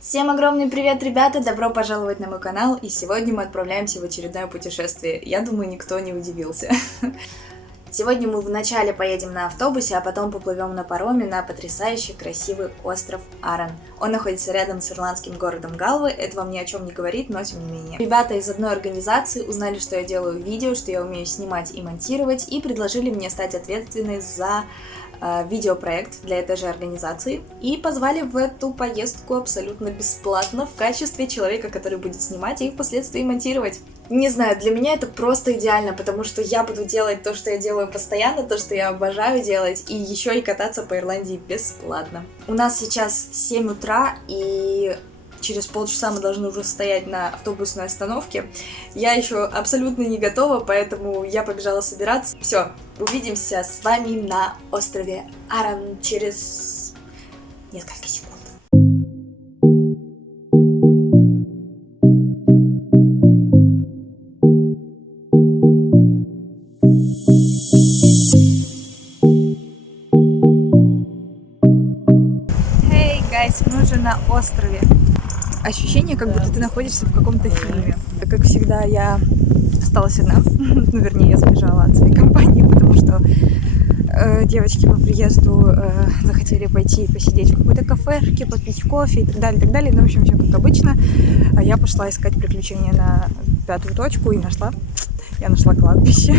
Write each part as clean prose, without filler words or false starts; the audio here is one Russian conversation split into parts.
Всем огромный привет, ребята! Добро пожаловать на мой канал, и сегодня мы отправляемся в очередное путешествие. Я думаю, никто не удивился. Сегодня мы вначале поедем на автобусе, а потом поплывем на пароме на потрясающий красивый остров Аран. Он находится рядом с ирландским городом Галвы, это вам ни о чем не говорит, но тем не менее. Ребята из одной организации узнали, что я делаю видео, что я умею снимать и монтировать, и предложили мне стать ответственной за видеопроект для этой же организации, и позвали в эту поездку абсолютно бесплатно в качестве человека, который будет снимать и впоследствии монтировать. Не знаю, для меня это просто идеально, потому что я буду делать то, что я делаю постоянно, то, что я обожаю делать, и еще и кататься по Ирландии бесплатно. У нас сейчас 7 утра, и через полчаса мы должны уже стоять на автобусной остановке. Я еще абсолютно не готова, поэтому я побежала собираться. Все, увидимся с вами на острове Аран через несколько секунд. Hey guys, мы уже на острове. Ощущение, как будто ты находишься в каком-то фильме. Как всегда, я осталась одна. Ну, вернее, я сбежала от своей компании, потому что девочки по приезду захотели пойти посидеть в какой-то кафешке, попить кофе и так далее, и так далее. Ну, в общем, все как обычно. А я пошла искать приключения на 5-ю точку и нашла. Я нашла кладбище.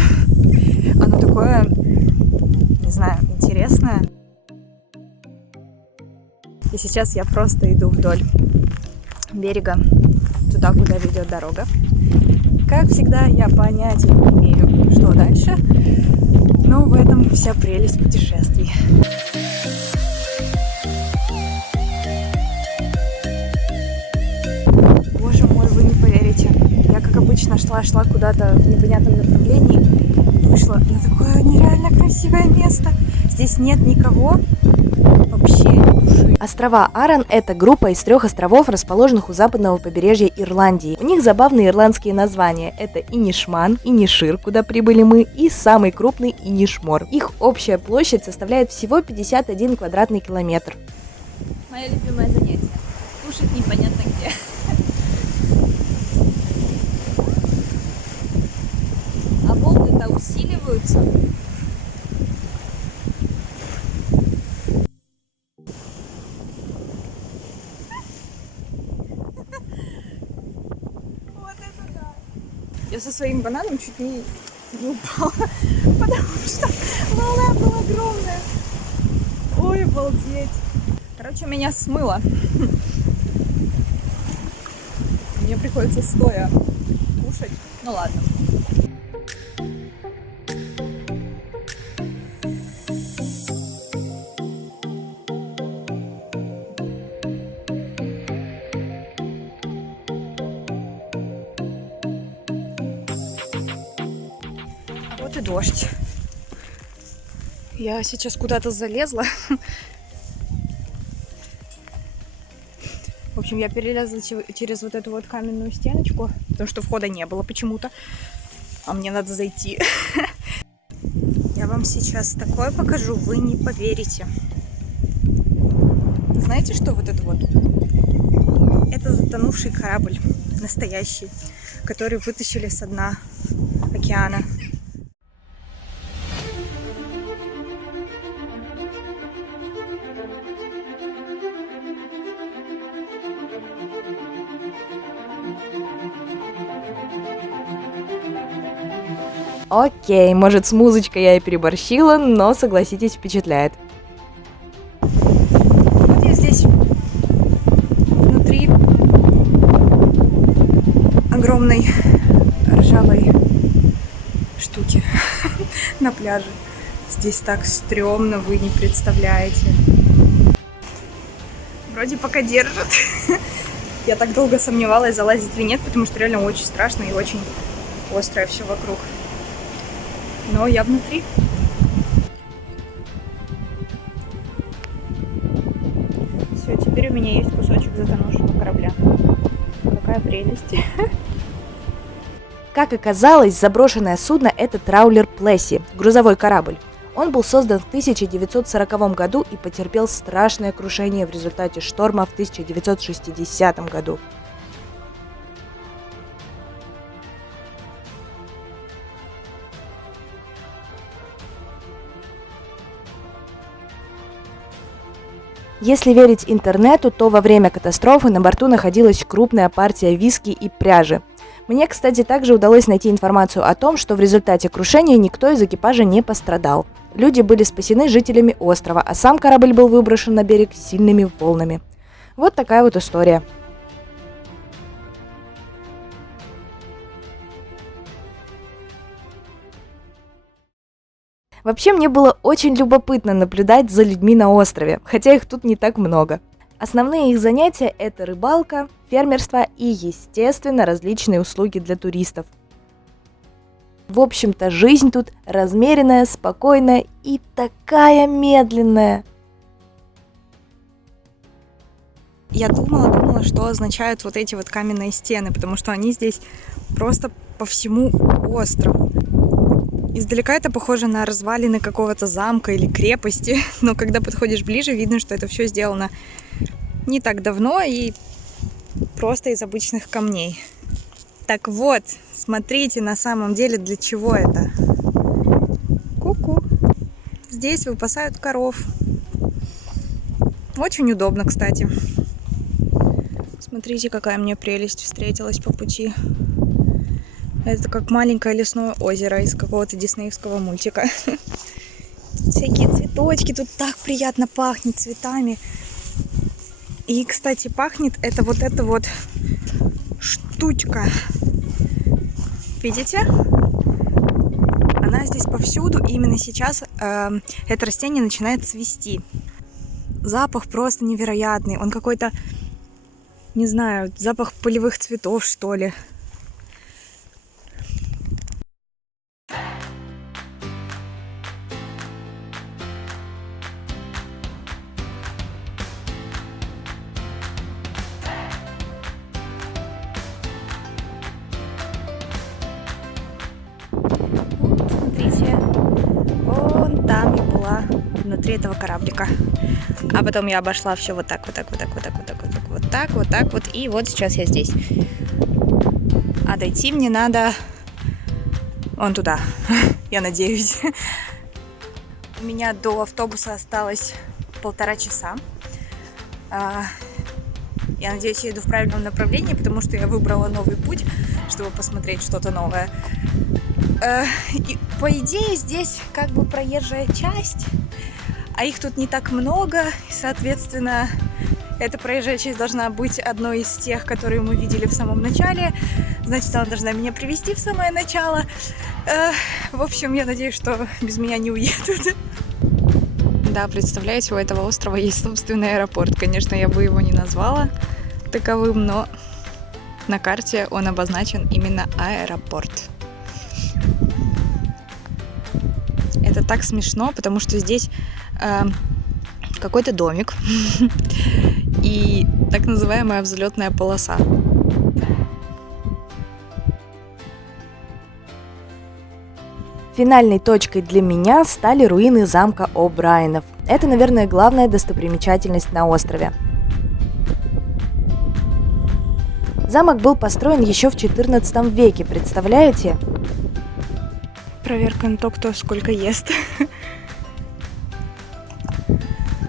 Оно такое, не знаю, интересное. И сейчас я просто иду вдоль берега, туда, куда ведет дорога. Как всегда, я понятия не имею, что дальше, но в этом вся прелесть путешествий. Боже мой, вы не поверите. Я, как обычно, шла куда-то в непонятном направлении, вышла на такое нереально красивое место. Здесь нет никого, вообще ни души. Острова Аран – это группа из 3 островов, расположенных у западного побережья Ирландии. У них забавные ирландские названия – это Инишман, Инишир, куда прибыли мы, и самый крупный Инишмор. Их общая площадь составляет всего 51 квадратный километр. Мое любимое занятие – кушать непонятно где. А волны-то усиливаются. Я со своим бананом чуть не упала, потому что волна была огромная. Ой, обалдеть. Короче, меня смыло. Мне приходится стоя кушать. Ну ладно. Вот и дождь. Я сейчас куда-то залезла. В общем, я перелезла через вот эту вот каменную стеночку, потому что входа не было почему-то. А мне надо зайти. Я вам сейчас такое покажу, вы не поверите. Знаете, что вот это вот? Это затонувший корабль, настоящий, который вытащили со дна океана. Окей, может, с музычкой я и переборщила, но, согласитесь, впечатляет. Вот я здесь внутри огромной ржавой штуки на пляже. Здесь так стрёмно, вы не представляете. Вроде пока держит. Я так долго сомневалась, залазить или нет, потому что реально очень страшно и очень острое все вокруг. Но я внутри. Все, теперь у меня есть кусочек затонувшего корабля. Какая прелесть. Как оказалось, заброшенное судно – это траулер Плесси, грузовой корабль. Он был создан в 1940 году и потерпел страшное крушение в результате шторма в 1960 году. Если верить интернету, то во время катастрофы на борту находилась крупная партия виски и пряжи. Мне, кстати, также удалось найти информацию о том, что в результате крушения никто из экипажа не пострадал. Люди были спасены жителями острова, а сам корабль был выброшен на берег сильными волнами. Вот такая вот история. Вообще, мне было очень любопытно наблюдать за людьми на острове, хотя их тут не так много. Основные их занятия – это рыбалка, фермерство и, естественно, различные услуги для туристов. В общем-то, жизнь тут размеренная, спокойная и такая медленная. Я думала, что означают вот эти вот каменные стены, потому что они здесь просто по всему острову. Издалека это похоже на развалины какого-то замка или крепости, но когда подходишь ближе, видно, что это все сделано не так давно и просто из обычных камней. Так вот, смотрите на самом деле, для чего это. Ку-ку. Здесь выпасают коров. Очень удобно, кстати. Смотрите, какая мне прелесть встретилась по пути. Это как маленькое лесное озеро из какого-то диснеевского мультика. Всякие цветочки, тут так приятно пахнет цветами. И, кстати, пахнет это вот эта вот штучка. Видите? Она здесь повсюду, и именно сейчас это растение начинает цвести. Запах просто невероятный. Он какой-то, не знаю, запах полевых цветов, что ли. Смотрите, вон там я была внутри этого кораблика. А потом я обошла все вот так, и вот сейчас я здесь. А дойти мне надо вон туда, я надеюсь. У меня до автобуса осталось 1,5 часа. Я надеюсь, я иду в правильном направлении, потому что я выбрала новый путь, чтобы посмотреть что-то новое. И, по идее, здесь как бы проезжая часть, а их тут не так много, и, соответственно, эта проезжая часть должна быть одной из тех, которые мы видели в самом начале, значит, она должна меня привести в самое начало. В общем, я надеюсь, что без меня не уедут. Да, представляете, у этого острова есть собственный аэропорт. Конечно, я бы его не назвала таковым, но на карте он обозначен именно аэропорт. Это так смешно, потому что здесь какой-то домик и так называемая взлетная полоса. Финальной точкой для меня стали руины замка О'Брайенов. Это, наверное, главная достопримечательность на острове. Замок был построен еще в XIV веке, представляете? Проверка на то, кто сколько ест.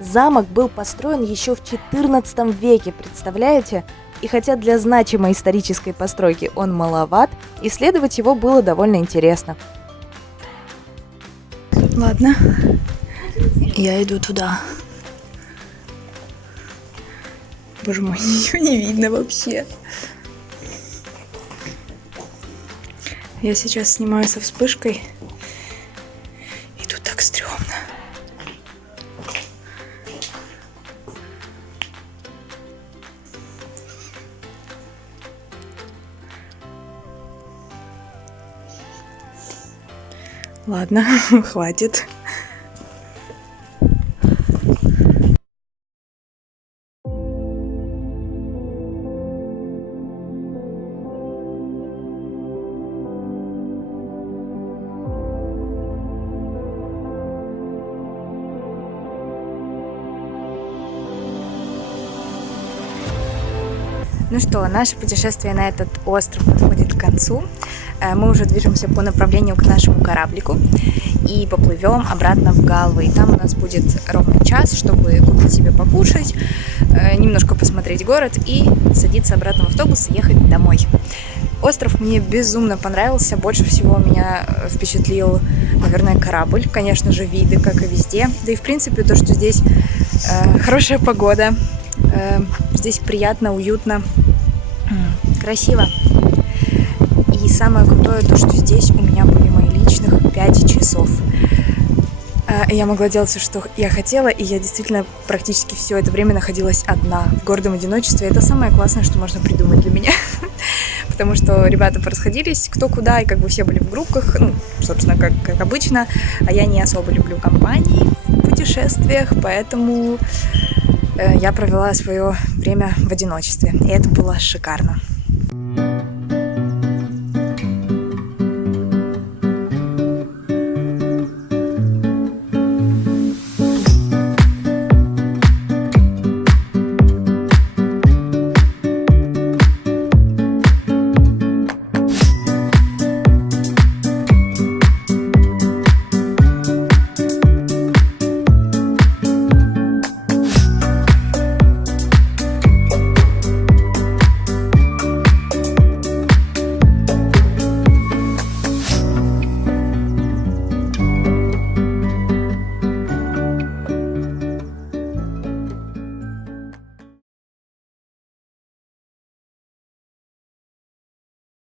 Замок был построен еще в XIV веке, представляете? И хотя для значимой исторической постройки он маловат, исследовать его было довольно интересно. Ладно, я иду туда. Боже мой, ничего не видно вообще. Я сейчас снимаю со вспышкой. И тут так стрёмно. Ладно, хватит. Ну что, наше путешествие на этот остров подходит к концу. Мы уже движемся по направлению к нашему кораблику и поплывем обратно в Галвей. Там у нас будет ровно час, чтобы купить себе покушать, немножко посмотреть город и садиться обратно в автобус и ехать домой. Остров мне безумно понравился. Больше всего меня впечатлил, наверное, корабль. Конечно же, виды, как и везде. Да и, в принципе, то, что здесь хорошая погода. Здесь приятно, уютно, красиво. И самое крутое то, что здесь у меня были мои личных 5 часов. Я могла делать все, что я хотела, и я действительно практически все это время находилась одна, в гордом одиночестве. Это самое классное, что можно придумать для меня. Потому что ребята порасходились кто куда, и как бы все были в группках, ну, собственно, как обычно. А я не особо люблю компании в путешествиях, поэтому я провела свое время в одиночестве. И это было шикарно.